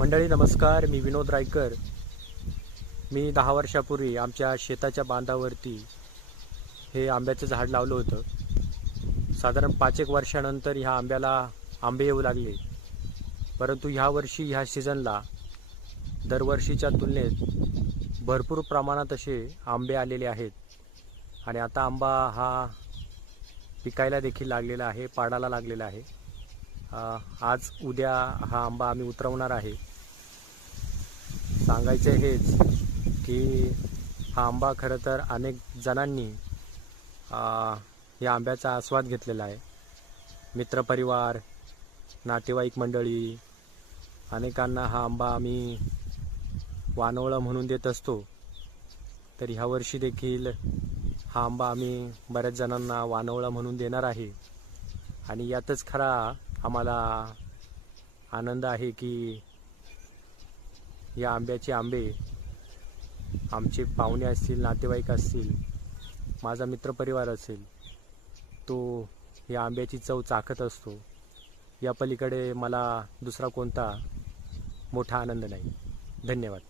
मंडळी नमस्कार, मी विनोद रायकर। मी 10 वर्षापूर्वी आमच्या शेताच्या बांधावरती हे आंब्याचं झाड लावलं होतं। साधारण 5-1 वर्षानंतर ह्या आंब्याला आंबे येऊ लागले, परंतु ह्या वर्षी ह्या सीझनला दरवर्षीच्या तुलनेत भरपूर प्रमाणात असे आंबे आलेले आहेत आणि आता आंबा हा पिकायला देखील लागलेला आहे, पाडाला लागलेला आहे। आज उद्या हा आंबा आम्ही उतरवणार आहे। सांगायचं हेच की हा आंबा खरं तर अनेक जणांनी या आंब्याचा आस्वाद घेतलेला आहे। मित्रपरिवार, नातेवाईक मंडळी, अनेकांना हा आंबा आम्ही वानवळं म्हणून देत असतो। तर ह्या वर्षी देखील हा आंबा आम्ही बऱ्याच जणांना वानवळं म्हणून देणार आहे आणि यातच खरा आम्हाला आनंद आहे की या आंब्याचे आंबे आमचे पाहुणे असतील, नातेवाईक असतील, माझा मित्रपरिवार असेल, तो या आंब्याची चव चाखत असतो। या पलीकडे मला दुसरा कोणता मोठा आनंद नाही। धन्यवाद।